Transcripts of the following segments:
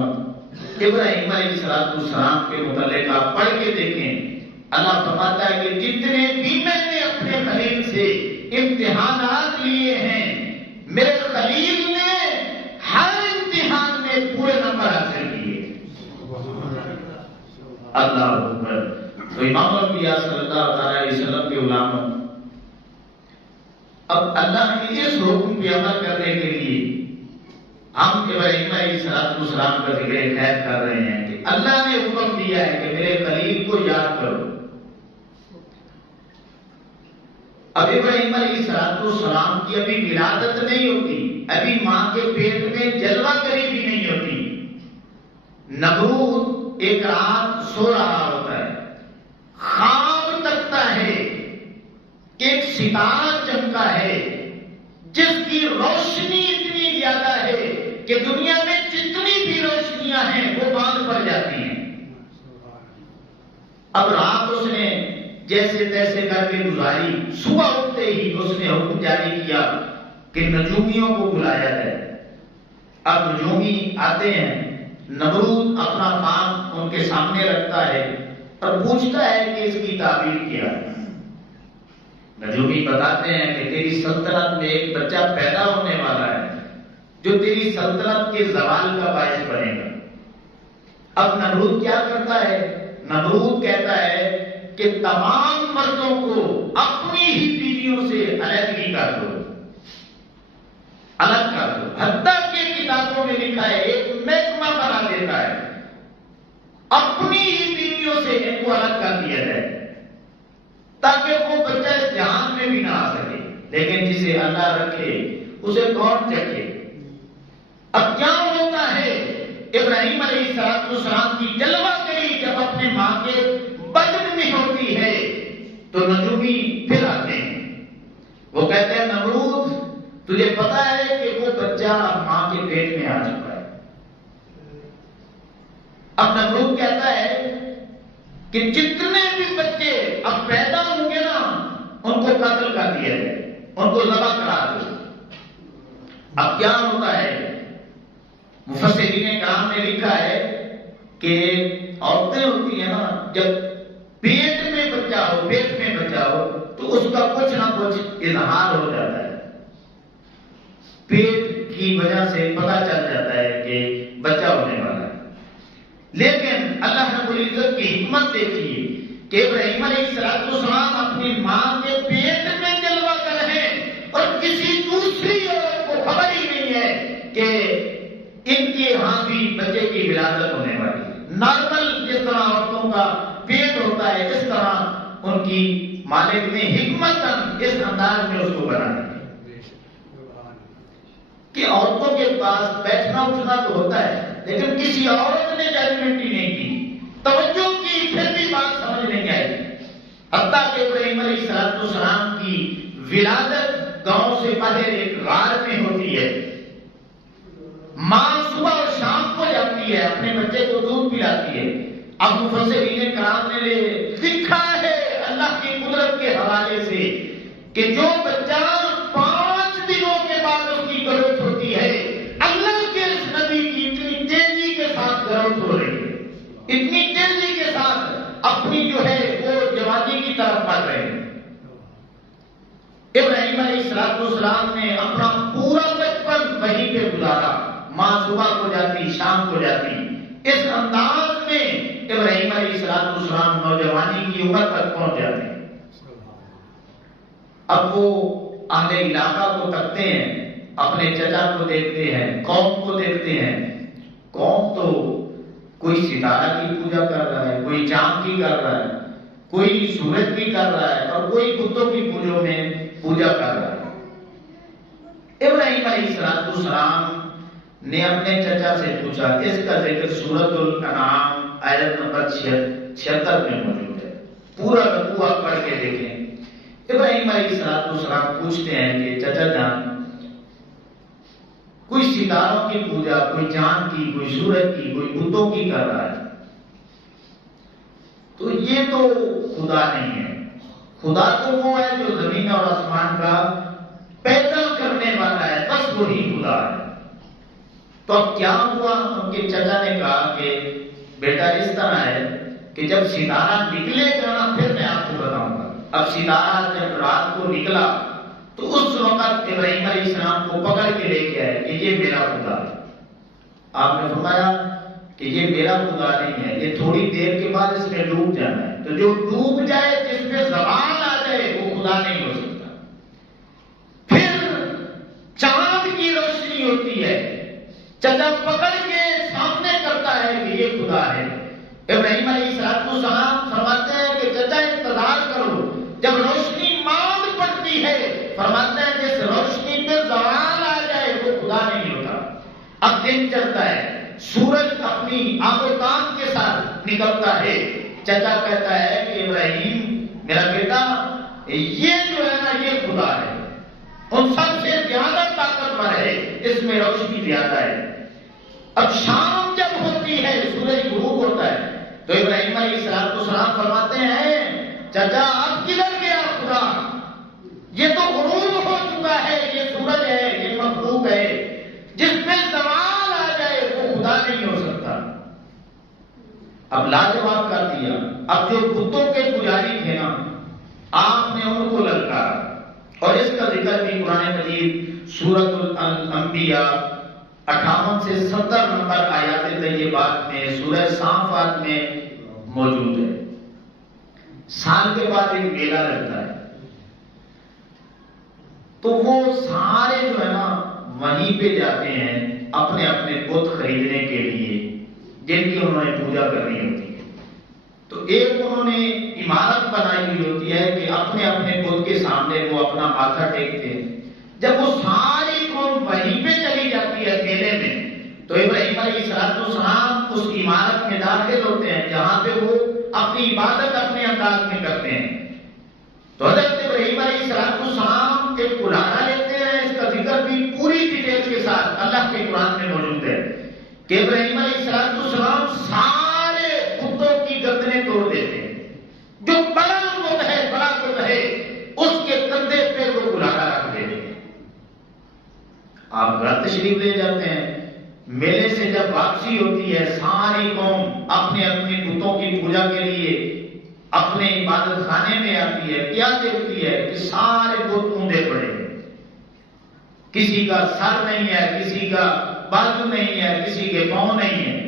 ابراہیم علیہ السلام کے متعلق آپ پڑھ کے دیکھیں، اللہ فرماتا ہے کہ جتنے بھی میں نے اپنے خلیل سے امتحانات لیے ہیں، میرے خلیل نے ہر امتحان میں پورے نمبر حاصل کیے۔ اللہ اکبر۔ تو امام الانبیاء صلی اللہ علیہ وسلم کے غلاموں، اب اللہ کے اس حکم پہ عمل کرنے کے لیے ہم ابراہیم علیہ السلام کا ذکر خیر کر رہے ہیں کہ اللہ نے حکم دیا ہے کہ میرے خلیل کو یاد کرو۔ اب ابراہیم علیہ السلام کی ابھی ولادت نہیں ہوتی، ابھی ماں کے پیٹ میں جلوہ گری بھی نہیں ہوتی۔ نمرود ایک رات سو رہا ہوتا ہے، خواب تکتا ہے کہ ایک ستارہ چمکا ہے جس کی روشنی اتنی زیادہ ہے کہ دنیا میں جتنی بھی روشنیاں ہیں وہ باندھ پڑ جاتی ہیں۔ اب رات اس نے جیسے تیسے کر کے گزاری، صبح اٹھتے ہی اس نے حکم جاری کیا کہ نجومیوں کو بلایا جائے۔ اب نجومی آتے ہیں، نمرود اپنا کام ان کے سامنے رکھتا ہے اور پوچھتا ہے کہ اس کی تعبیر کیا ہے۔ نجومی بتاتے ہیں کہ تیری سلطنت میں ایک بچہ پیدا ہونے والا ہے جو تیری سلطنت کے زوال کا باعث بنے گا۔ اب نمرود کیا کرتا ہے؟ نمرود کہتا ہے کہ تمام مردوں کو اپنی ہی بیویوں سے علیحدگی کر دو، الگ کر دو۔ حتیٰ کہ کتابوں میں لکھا ہے، ایک محکمہ بنا دیتا ہے، اپنی ہی بیویوں سے ان کو الگ کر دیا جائے تاکہ وہ بچہ اس جہان میں بھی نہ آ سکے، لیکن جسے اللہ رکھے اسے کون چکے۔ اب کیا ہوتا ہے؟ ابراہیم علیہ السلام کی جلوہ گری جب اپنے ماں کے بدن میں ہوتی ہے تو نجومی پھر آتے ہیں، وہ کہتے ہیں نمرود تجھے پتا ہے کہ وہ بچہ اب ماں کے پیٹ میں آ چکا ہے۔ اب نمرود کہتا ہے کہ جتنے بھی بچے اب پیدا ہوں گے نا ان کو قتل کر دیا جائے، ان کو ذبح کرا دو۔ اب کیا ہوتا ہے؟ مفسرین کرام نے لکھا ہے کہ عورتیں ہوتی ہیں نا، جب پیٹ میں بچہ ہو، پیٹ میں بچہ ہو تو اس کا کچھ نہ کچھ اظہار ہو جاتا ہے، پیٹ کی وجہ سے پتہ چل جاتا ہے کہ بچہ ہونے والا ہے۔ لیکن اللہ رب العزت کی حکمت دیکھیے کہ ابراہیم علیہ السلام اپنی ماں کے پیٹ میں جلوہ گر ہیں اور کسی دوسری عورت کو خبر ہی نہیں ہے کہ ان کے یہاں بھی بچے کی ولادت ہونے والی ہے۔ نارمل جس طرح عورتوں کا پیٹ ہوتا ہے اس طرح ان کی مالک نے حکمت اس انداز میں اس کو بنا دیا کہ عورتوں کے پاس بیٹھنا اٹھنا تو ہوتا ہے لیکن کسی عورت نے ججمنٹ ہی نہیں کی، توجہ کی، پھر بھی بات سمجھ نہیں آئی۔ حتیٰ کہ ابراہیم علیہ السلام کی ولادت گاؤں سے باہر ایک غار میں ہوتی ہے، ماں صبح اور شام کو جاتی ہے، اپنے بچے کو دودھ پلاتی ہے۔ اب مفسرین کرام نے لکھا ہے اللہ کی قدرت کے حوالے سے کہ جو بچہ 5 دنوں کے بعد اس کی گروتھ ہوتی ہے، اللہ کے اس نبی کی اتنی تیزی کے ساتھ گروتھ ہو رہی ہے، اتنی تیزی کے ساتھ اپنی جو ہے وہ جوانی کی طرف بڑھ رہے ہیں۔ ابراہیم علیہ السلام نے اپنا پورا بچپن وہیں پہ گزارا، ماں صبح کو جاتی شام کو جاتی، اس انداز میں ابراہیم علیہ السلام نوجوانی کی عمر تک پہنچ جاتے ہیں۔ اب وہ اہل علاقہ کو تکتے ہیں، اپنے چچا کو دیکھتے ہیں، قوم کو دیکھتے ہیں، قوم تو کوئی ستارہ کی پوجا کر رہا ہے، کوئی چاند کی کر رہا ہے، کوئی سورج کی کر رہا ہے اور کوئی بتوں کی پوجا کر رہا ہے۔ ابراہیم علیہ السلام نے اپنے چچا سے پوچھا، اس کا ذکر سورۃ الانعام آیت نمبر 76 میں موجود ہے، پورا رکوع پڑھ کے دیکھیں۔ ابراہیم علیہ السلام پوچھتے ہیں کہ چچا جان، کوئی ستاروں کی پوجا، کوئی چاند کی، کوئی سورج کی، کوئی بتوں کی کر رہا ہے، تو یہ تو خدا نہیں ہے، خدا تو وہ ہے جو زمین اور آسمان کا پیدا کرنے والا ہے، بس وہی خدا ہے۔ تو اب کیا ہوا؟ ان کے چچا نے کہا کہ بیٹا اس طرح ہے کہ جب ستارہ نکلے گا نا پھر میں آپ کو بتاؤں گا۔ اب ستارہ جب رات کو نکلا تو اس وقت ابراہیم علیہ السلام کو پکڑ کے لے کے آئے کہ یہ میرا خدا ہے۔ آپ نے فرمایا کہ یہ میرا خدا نہیں ہے، یہ تھوڑی دیر کے بعد اس میں ڈوب جانا ہے، تو جو ڈوب جائے جس پہ زبان آ جائے وہ خدا نہیں ہو سکتا۔ پھر چاند کی روشنی ہوتی ہے، چچا پکڑ کے سامنے کرتا ہے کہ یہ خدا ہے۔ ابراہیم علیہ السلام فرماتے ہیں کہ چچا انتظار کرو، جب روشنی ماند پڑتی ہے فرماتے ہیں جس روشنی پہ زوال آ جائے وہ خدا نہیں ہوتا۔ اب دن چلتا ہے، سورج اپنی آب و تاب کے ساتھ نکلتا ہے، چچا کہتا ہے کہ ابراہیم میرا بیٹا یہ جو ہے نا یہ خدا ہے، ان سب سے زیادہ طاقتور ہے، اس میں روشنی زیادہ ہے۔ اب شام جب ہوتی ہے، سورج غروب ہوتا ہے، تو ابراہیم علیہ السلام فرماتے ہیں چچا اب کدھر گیا خدا؟ یہ تو غروب ہو چکا ہے، یہ سورج ہے، یہ مخلوق ہے، جس پہ زوال آ جائے وہ خدا نہیں ہو سکتا۔ اب لاجواب کر دیا۔ اب جو بتوں کے پجاری تھے نا، آپ نے ان کو للکارا، اور اس کا ذکر بھی قرآن مجید سورۃ الانبیاء 58 سے 70 نمبر آیات طیبات میں سورہ صافات میں موجود ہے۔ سال کے بعد ایک میلہ لگتا ہے، تو وہ سارے جو ہے نا وہیں پہ جاتے ہیں اپنے اپنے بت خریدنے کے لیے جن کی انہوں نے پوجا کرنی ہوتی ہے۔ تو ایک انہوں نے عمارت بنائی ہوئی ہوتی ہے کہ اپنے اپنے بت کے سامنے وہ اپنا ماتھا ٹیکتے ہیں۔ جب وہ ساری قوم وہیں پہ چلی جاتی ہے میلے میں، تو ابراہیم علیہ السلام اس عمارت میں داخل ہوتے ہیں جہاں پہ وہ اپنی عبادت اپنے انداز میں کرتے ہیں۔ تو حضرت ابراہیم علیہ السلام ایک قرآن لیتے ہیں، اس کا ذکر بھی پوری ڈیٹیل کے ساتھ اللہ کے قرآن میں موجود ہے کہ ابراہیم علیہ السلام سارے بتوں کی گردنیں توڑ دیتے ہیں۔ جو بڑا بت ہے اس کے کندھے پہ وہ گلارا رکھ دیتے ہیں۔ آپ گھر تشریف لے جاتے ہیں، میلے سے جب واپسی ہوتی ہے ساری قوم اپنے اپنے بتوں کی پوجا کے لیے اپنے عبادت خانے میں آتی ہے، کیا دیکھتی ہے کہ سارے بت اونڈے پڑے ہیں، کسی کا سر نہیں ہے، کسی کا بازو نہیں ہے، کسی کے پاؤں نہیں ہے۔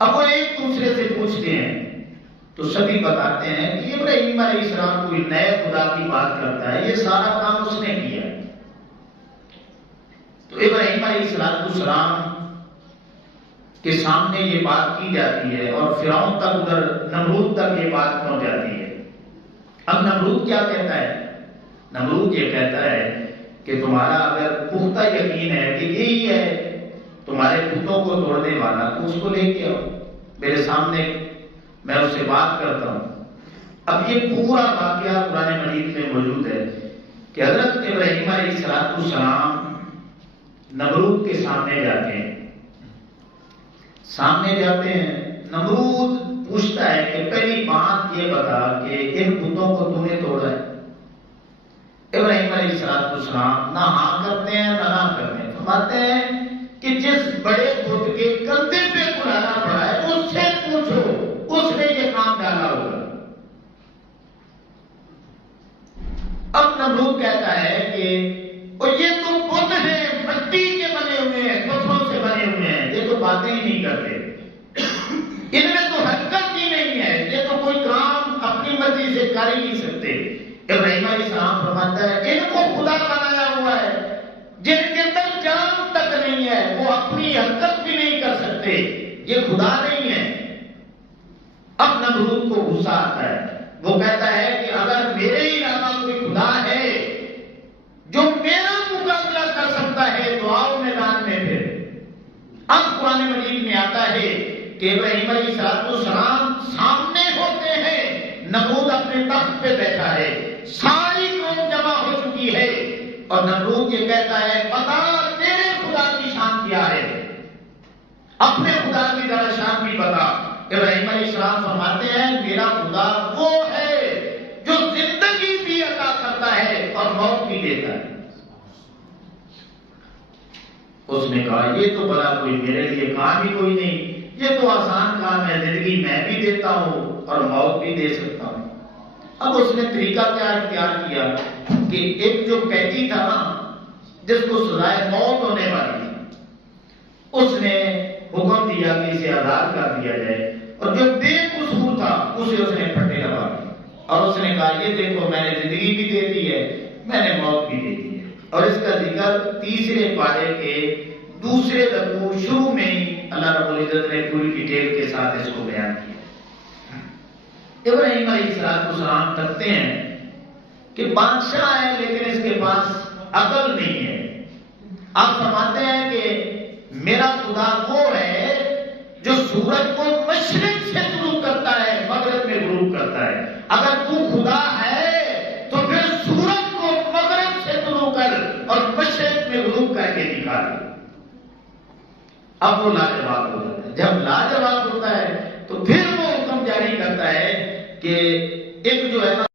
اب وہ ایک دوسرے سے پوچھتے ہیں تو سبھی بتاتے ہیں کہ ابراہیم علیہ السلام کوئی نئے خدا کی بات کرتا ہے، یہ سارا کام اس نے کیا۔ تو ابراہیم علیہ السلام کے سامنے یہ بات کی جاتی ہے اور فرعون تک ادھر نمرود تک یہ بات پہنچ جاتی ہے۔ اب نمرود کیا کہتا ہے؟ نمرود یہ کہتا ہے کہ تمہارا اگر پختہ یقین ہے کہ یہی ہے تمہارے بتوں کو توڑنے والا تو اس کو لے کے آؤ میرے سامنے، میں اس سے بات کرتا ہوں۔ اب یہ پورا واقعہ قرآن مجید میں موجود ہے کہ حضرت ابراہیم علیہ السلام نمرود کے سامنے جاتے ہیں۔ نمرود پوچھتا ہے کہ پہلی بات یہ بتا کہ ان بتوں کو تم نے توڑا ہے؟ ابراہیم علیہ السلام نہ ہاں کرتے ہیں نہ کرتے ہیں، فرماتے ہیں کہ جس بڑے بت کے کندھے پہ کلانا پڑا ہے اس سے پوچھو، اس نے یہ کام ڈالا ہوگا۔ اب نمرود کہتا ہے کہ یہ تو بت ہیں، مٹی کے بنے ہوئے ہیں، پتھروں سے بنے ہوئے ہیں، یہ تو باتیں ہی نہیں کرتے، ان میں تو حرکت ہی نہیں ہے، یہ تو کوئی کام اپنی مرضی سے کر ہی نہیں سکتے۔ ابراہیم علیہ السلام فرماتا ہے ان کو خدا بنایا ہوا ہے، جن کے اندر جان تک نہیں ہے، وہ اپنی حرکت بھی نہیں کر سکتے، یہ خدا نہیں ہے۔ اب نمرود کو غصہ آتا ہے، وہ کہتا ہے کہ اگر میرے علاوہ کوئی خدا ہے جو میرا مقابلہ کر سکتا ہے تو آؤ میدان میں پھر۔ اب قرآن مجید میں آتا ہے کہ ابراہیم علیہ السلام سامنے ہوتے ہیں، نمرود اپنے تخت پہ بیٹھا ہے، ساری قوم جمع ہو چکی ہے، اور نمرود یہ کہتا ہے بتا تیرے خدا کی شان کیا ہے، اپنے خدا کی ذرا شان بھی بتا۔ ابراہیم علیہ السلام فرماتے ہیں میرا خدا وہ ہے جو زندگی بھی عطا کرتا ہے اور موت بھی دیتا ہے۔ اس نے کہا یہ تو بڑا کوئی میرے لیے کام ہی کوئی نہیں، یہ تو آسان کام ہے، زندگی میں بھی دیتا ہوں اور موت بھی دے سکتا ہوں۔ اب اس نے طریقہ کیا اختیار کیا کہ ایک جو قیدی تھا نا جس کو سزائے موت ہونے والی تھی، اس نے حکم دیا کہ اسے آزاد کر دیا جائے، اور جو بے قصور تھا اسے اس نے پھٹے لگا دی، اور اس نے کہا یہ دیکھو میں نے زندگی بھی دے دی ہے، میں نے موت بھی دے دی ہے۔ اور اس کا ذکر تیسرے پارے کے دوسرے رکوع شروع میں ہی اللہ رب العزت نے پوری ڈیٹیل کے ساتھ اس کو بیان کیا۔ ابراہیم علیہ السلام تکتے ہیں کہ بادشاہ ہے لیکن اس کے پاس عقل نہیں ہے۔ آپ فرماتے ہیں کہ میرا خدا وہ ہے جو سورج کو مشرق سے طلوع کرتا ہے مغرب میں غروب کرتا ہے۔ اگر تو خدا ہے تو پھر سورج کو مغرب سے طلوع کر اور مشرق میں غروب کر کے دکھا دے۔ اب وہ لاجواب ہو جاتا ہے۔ جب لاجواب ہوتا ہے تو پھر وہ حکم جاری کرتا ہے کہ ایک جو ہے نا